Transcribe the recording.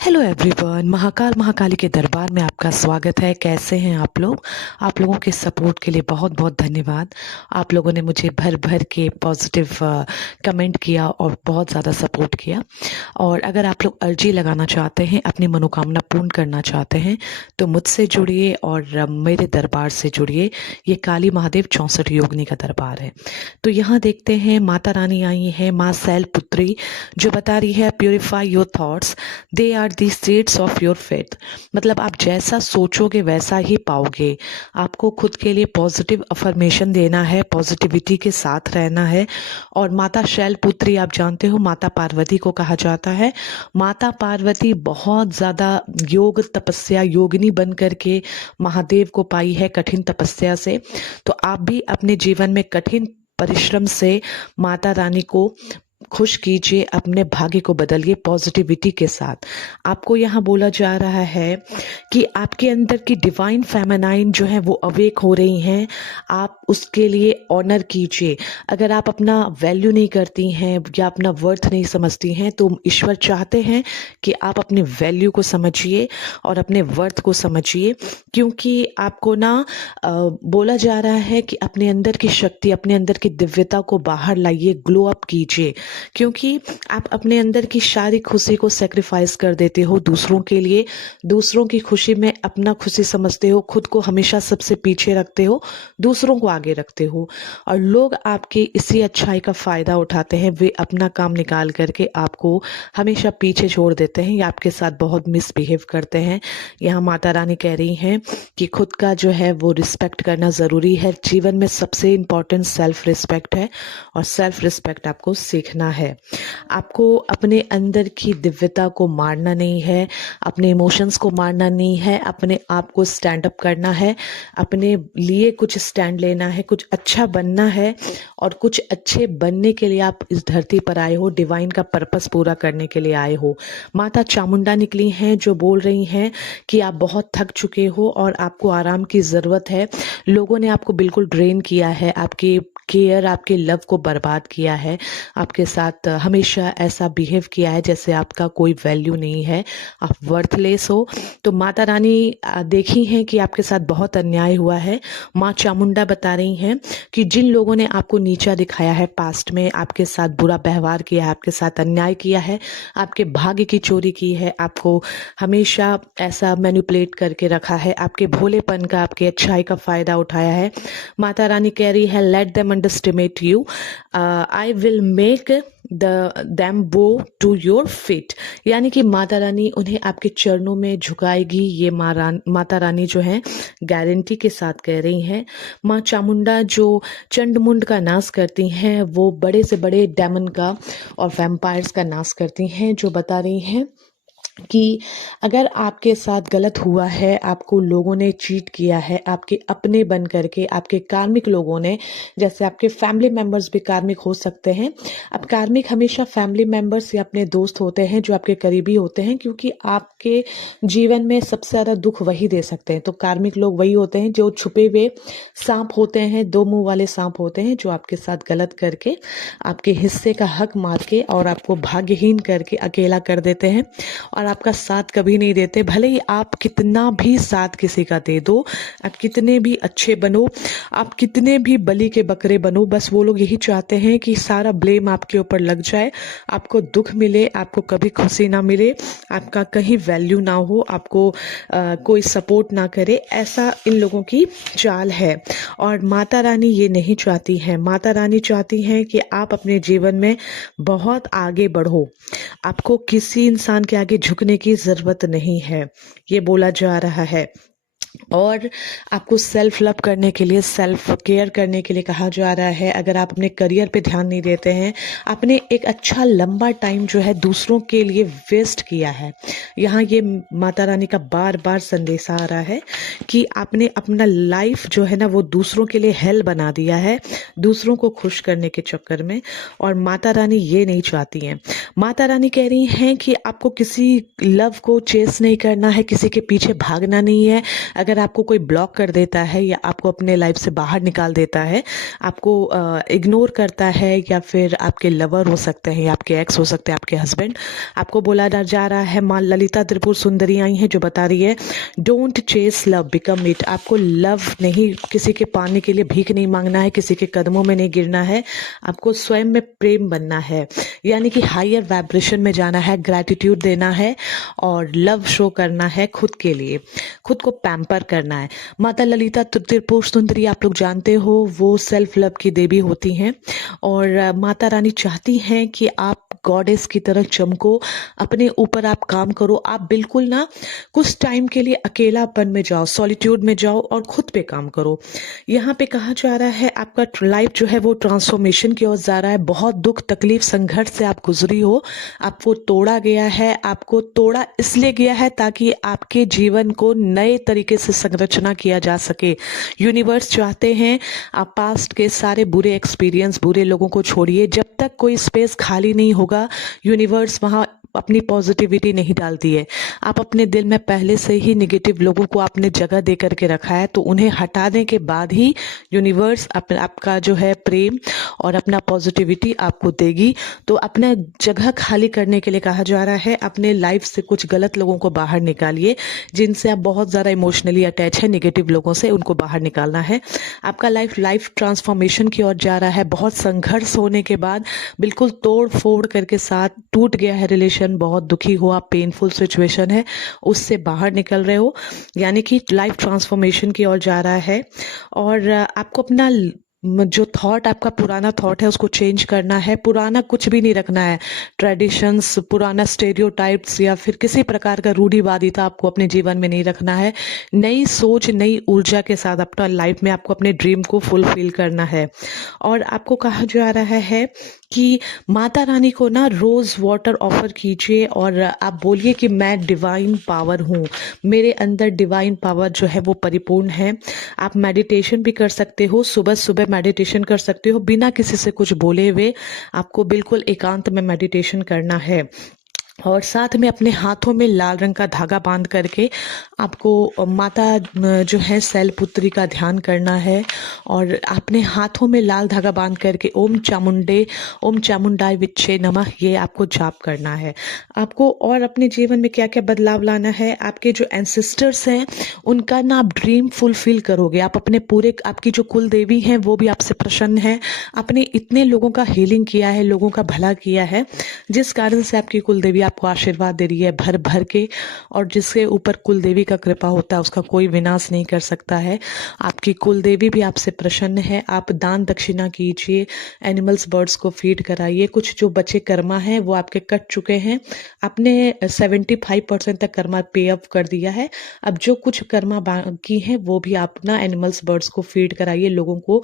Hello everyone, Mahakal Mahakali के दरबार में आपका स्वागत है। कैसे हैं आप लोग? आप लोगों के सपोर्ट के लिए बहुत बहुत धन्यवाद। आप लोगों ने मुझे भर भर के पॉजिटिव कमेंट किया और बहुत ज़्यादा सपोर्ट किया। और अगर आप लोग अर्जी लगाना चाहते हैं, अपनी मनोकामना पूर्ण करना चाहते हैं, तो मुझसे जुड़िए और मेरे दरबार से जुड़िए। ये काली महादेव 64 योगिनी का दरबार है। तो यहाँ देखते हैं माता रानी आई हैं, माँ शैलपुत्री, जो बता रही है purify your thoughts, they are the seeds of your faith. मतलब आप जैसा सोचोगे वैसा ही पाओगे। आपको खुद के लिए पॉजिटिव अफर्मेशन देना है, पॉजिटिविटी के साथ रहना है। और माता शैलपुत्री आप जानते हो, माता पार्वती को कहा जाता है। माता पार्वती बहुत ज़्यादा योग तपस्या योगिनी बन करके महादेव को पाई है, कठिन तपस्या से। तो आप भी अपने जीवन में कठिन परिश्रम से माता रानी को खुश कीजिए, अपने भाग्य को बदलिए पॉजिटिविटी के साथ। आपको यहाँ बोला जा रहा है कि आपके अंदर की डिवाइन फेमिनाइन जो है वो अवेक हो रही हैं। आप उसके लिए ऑनर कीजिए। अगर आप अपना वैल्यू नहीं करती हैं या अपना वर्थ नहीं समझती हैं, तो ईश्वर चाहते हैं कि आप अपने वैल्यू को समझिए और अपने वर्थ को समझिए। क्योंकि आपको बोला जा रहा है कि अपने अंदर की शक्ति, अपने अंदर की दिव्यता को बाहर लाइए, ग्लो अप कीजिए। क्योंकि आप अपने अंदर की सारी खुशी को सेक्रीफाइस कर देते हो दूसरों के लिए। दूसरों की खुशी में अपना खुशी समझते हो, खुद को हमेशा सबसे पीछे रखते हो, दूसरों को आगे रखते हो। और लोग आपकी इसी अच्छाई का फ़ायदा उठाते हैं। वे अपना काम निकाल करके आपको हमेशा पीछे छोड़ देते हैं या आपके साथ बहुत मिसबिहेव करते हैं। यहाँ माता रानी कह रही हैं कि खुद का जो है वो रिस्पेक्ट करना ज़रूरी है। जीवन में सबसे इम्पॉर्टेंट सेल्फ रिस्पेक्ट है और सेल्फ रिस्पेक्ट आपको सीखना है। आपको अपने अंदर की दिव्यता को मारना नहीं है, अपने इमोशंस को मारना नहीं है, अपने आप को स्टैंड अप करना है, अपने लिए कुछ स्टैंड लेना है, कुछ अच्छा बनना है। और कुछ अच्छे बनने के लिए आप इस धरती पर आए हो, डिवाइन का पर्पस पूरा करने के लिए आए हो। माता चामुंडा निकली हैं जो बोल रही हैं कि आप बहुत थक चुके हो और आपको आराम की ज़रूरत है। लोगों ने आपको बिल्कुल ड्रेन किया है, आपकी केयर, आपके लव को बर्बाद किया है, आपके साथ हमेशा ऐसा बिहेव किया है जैसे आपका कोई वैल्यू नहीं है, आप वर्थलेस हो। तो माता रानी देखी हैं कि आपके साथ बहुत अन्याय हुआ है। माँ चामुंडा बता रही हैं कि जिन लोगों ने आपको नीचा दिखाया है, पास्ट में आपके साथ बुरा व्यवहार किया है, आपके साथ अन्याय किया है, आपके भाग्य की चोरी की है, आपको हमेशा ऐसा मैनिपुलेट करके रखा है, आपके भोलेपन का, आपके अच्छाई का फ़ायदा उठाया है, माता रानी कह रही है let them underestimate you, I will make them bow to your feet। यानी कि माता रानी उन्हें आपके चरणों में झुकाएगी। ये माता रानी जो है गारंटी के साथ कह रही हैं। माँ चामुंडा जो चंड-मुंड का नाश करती हैं, वो बड़े से बड़े डेमन का और वैम्पायर्स का नाश करती हैं, जो बता रही हैं कि अगर आपके साथ गलत हुआ है, आपको लोगों ने चीट किया है, आपके अपने बन करके, आपके कार्मिक लोगों ने, जैसे आपके फैमिली मेंबर्स भी कार्मिक हो सकते हैं। अब कार्मिक हमेशा फैमिली मेंबर्स या अपने दोस्त होते हैं जो आपके करीबी होते हैं, क्योंकि आपके जीवन में सबसे ज़्यादा दुख वही दे सकते हैं। तो कार्मिक लोग वही होते हैं जो छुपे हुए सांप होते हैं, दो मुंह वाले सांप होते हैं, जो आपके साथ गलत करके आपके हिस्से का हक मार के और आपको भाग्यहीन करके अकेला कर देते हैं और आपका साथ कभी नहीं देते। भले ही आप कितना भी साथ किसी का दे दो, आप कितने भी अच्छे बनो, आप कितने भी बलि के बकरे बनो, बस वो लोग यही चाहते हैं कि सारा ब्लेम आपके ऊपर लग जाए, आपको दुख मिले, आपको कभी खुशी ना मिले, आपका कहीं वैल्यू ना हो, आपको कोई सपोर्ट ना करे। ऐसा इन लोगों की चाल है और माता रानी ये नहीं चाहती हैं। माता रानी चाहती हैं कि आप अपने जीवन में बहुत आगे बढ़ो। आपको किसी इंसान के आगे झुकने की ज़रूरत नहीं है, ये बोला जा रहा है। और आपको सेल्फ लव करने के लिए, सेल्फ केयर करने के लिए कहा जा रहा है। अगर आप अपने करियर पे ध्यान नहीं देते हैं, आपने एक अच्छा लंबा टाइम जो है दूसरों के लिए वेस्ट किया है। यहाँ ये माता रानी का बार बार संदेश आ रहा है कि आपने अपना लाइफ जो है ना वो दूसरों के लिए हेल बना दिया है, दूसरों को खुश करने के चक्कर में। और माता रानी ये नहीं चाहती हैं। माता रानी कह रही हैं कि आपको किसी लव को चेस नहीं करना है, किसी के पीछे भागना नहीं है। अगर आपको कोई ब्लॉक कर देता है या आपको अपने लाइफ से बाहर निकाल देता है, आपको इग्नोर करता है, या फिर आपके लवर हो सकते हैं या आपके एक्स हो सकते हैं, आपके हस्बैंड, आपको बोला जा रहा है, माँ ललिता त्रिपुर सुंदरी आई हैं जो बता रही है, don't chase love, become it. आपको लव नहीं, किसी के पाने के लिए भीख नहीं मांगना है, किसी के कदमों में नहीं गिरना है, आपको स्वयं में प्रेम बनना है, यानी कि हायर वाइब्रेशन में जाना है, ग्रैटिट्यूड देना है और लव शो करना है खुद के लिए, खुद को पैम्पर करना है। माता ललिता त्रिपुर सुंदरी आप लोग जानते हो, वो सेल्फ लव की देवी होती हैं और माता रानी चाहती हैं कि आप गॉडेस की तरह चमको, अपने ऊपर आप काम करो। आप बिल्कुल ना कुछ टाइम के लिए अकेलापन में जाओ, सॉलिट्यूड में जाओ और खुद पे काम करो। यहाँ पे कहा जा रहा है आपका लाइफ जो है वो ट्रांसफॉर्मेशन की ओर जा रहा है। बहुत दुख तकलीफ संघर्ष से आप गुजरी हो, आपको तोड़ा गया है, आपको तोड़ा इसलिए गया है ताकि आपके जीवन को नए तरीके से संरचना किया जा सके। यूनिवर्स चाहते हैं आप पास्ट के सारे बुरे एक्सपीरियंस, बुरे लोगों को छोड़िए। जब तक कोई स्पेस खाली नहीं होगा, यूनिवर्स वहाँ अपनी पॉजिटिविटी नहीं डालती है। आप अपने दिल में पहले से ही निगेटिव लोगों को आपने जगह दे करके रखा है, तो उन्हें हटाने के बाद ही यूनिवर्स आपका जो है प्रेम और अपना पॉजिटिविटी आपको देगी। तो अपना जगह खाली करने के लिए कहा जा रहा है, अपने लाइफ से कुछ गलत लोगों को बाहर निकालिए, जिनसे आप बहुत ज़्यादा इमोशनली अटैच है, निगेटिव लोगों से, उनको बाहर निकालना है। आपका लाइफ ट्रांसफॉर्मेशन की ओर जा रहा है। बहुत संघर्ष होने के बाद बिल्कुल तोड़ फोड़ करके साथ टूट गया है रिलेशन, बहुत दुखी हो आप, पेनफुल सिचुएशन है, उससे बाहर निकल रहे हो, यानी कि लाइफ ट्रांसफॉर्मेशन की ओर जा रहा है। और आपको अपना जो थॉट, आपका पुराना थॉट है उसको चेंज करना है। पुराना कुछ भी नहीं रखना है, ट्रेडिशंस, पुराना स्टेरियोटाइप्स या फिर किसी प्रकार का रूढ़िवादिता आपको अपने जीवन में नहीं रखना है। नई सोच, नई ऊर्जा के साथ अपना लाइफ में आपको अपने ड्रीम को फुलफिल करना है। और आपको कहा जा रहा है कि माता रानी को ना रोज वाटर ऑफर कीजिए और आप बोलिए कि मैं डिवाइन पावर हूँ, मेरे अंदर डिवाइन पावर जो है वो परिपूर्ण है। आप मेडिटेशन भी कर सकते हो, सुबह सुबह मेडिटेशन कर सकते हो बिना किसी से कुछ बोले हुए। आपको बिल्कुल एकांत में मेडिटेशन करना है और साथ में अपने हाथों में लाल रंग का धागा बांध करके आपको माता जो है शैलपुत्री का ध्यान करना है और अपने हाथों में लाल धागा बांध करके ओम चामुंडाय विच्चे नमः, ये आपको जाप करना है। आपको और अपने जीवन में क्या क्या बदलाव लाना है, आपके जो एंसेस्टर्स हैं उनका ना आप ड्रीम फुलफिल करोगे। आप अपने पूरे, आपकी जो कुल देवी हैं वो भी आपसे प्रसन्न है, आपने इतने लोगों का हीलिंग किया है, लोगों का भला किया है, जिस कारण से आपकी कुल देवी आपको आशीर्वाद दे रही है भर भर के। और जिसके ऊपर कुल देवी का कृपा होता है उसका कोई विनाश नहीं कर सकता है। आपकी कुल देवी भी आपसे प्रसन्न है। आप दान दक्षिणा कीजिए, एनिमल्स बर्ड्स को फीड कराइए। कुछ जो बचे कर्मा हैं वो आपके कट चुके हैं, आपने 75% तक कर्मा पे अप कर दिया है। अब जो कुछ कर्मा बाकी हैं वो भी आप ना एनिमल्स बर्ड्स को फीड कराइए, लोगों को